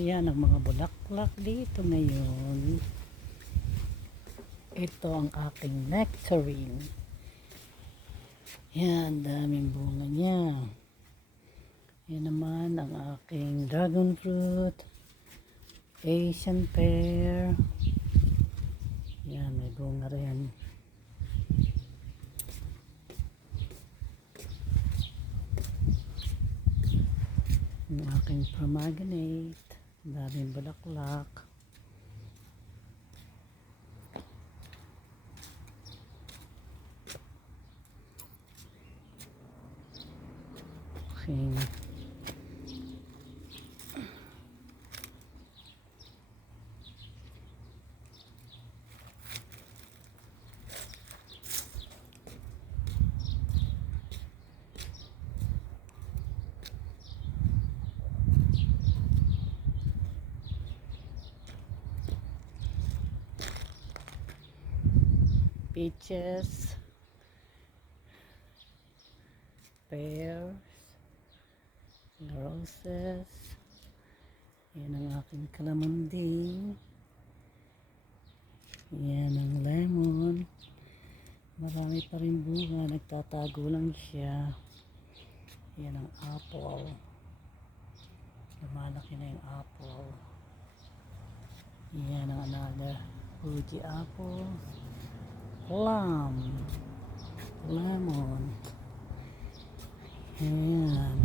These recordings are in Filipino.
Yan ang mga bulaklak dito ngayon. Ito ang aking nectarine. Yan, daming bunga niya. Yan naman ang aking dragon fruit, Asian pear. Yan, may bunga rin. Ang aking pomegranate, daming bulaklak. Aking peaches, pears, roses. Yan ang aking kalamanding. Yan ang lemon. Marami pa rin bunga, nagtatago lang siya. Yan ang apple. Lumalaki na yung apple. Yan ang another Fuji apple. Plum, lemon. Ayan.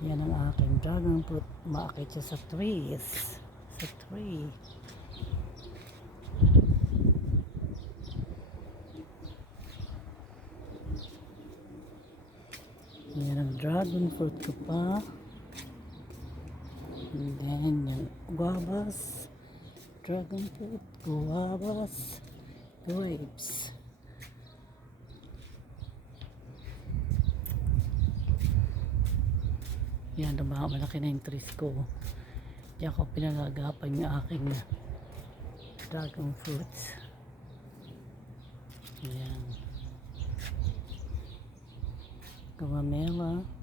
Yan ang aking dragon fruit. Maakit siya sa trees. Sa tree. Yan ang dragon fruit ko pa. And then yung guavas. Dragon fruit, guavas, grapes. Yan, malaki na yung trees ko. Di ako pinagagapan yung aking dragon fruits. Yan. Gumamela.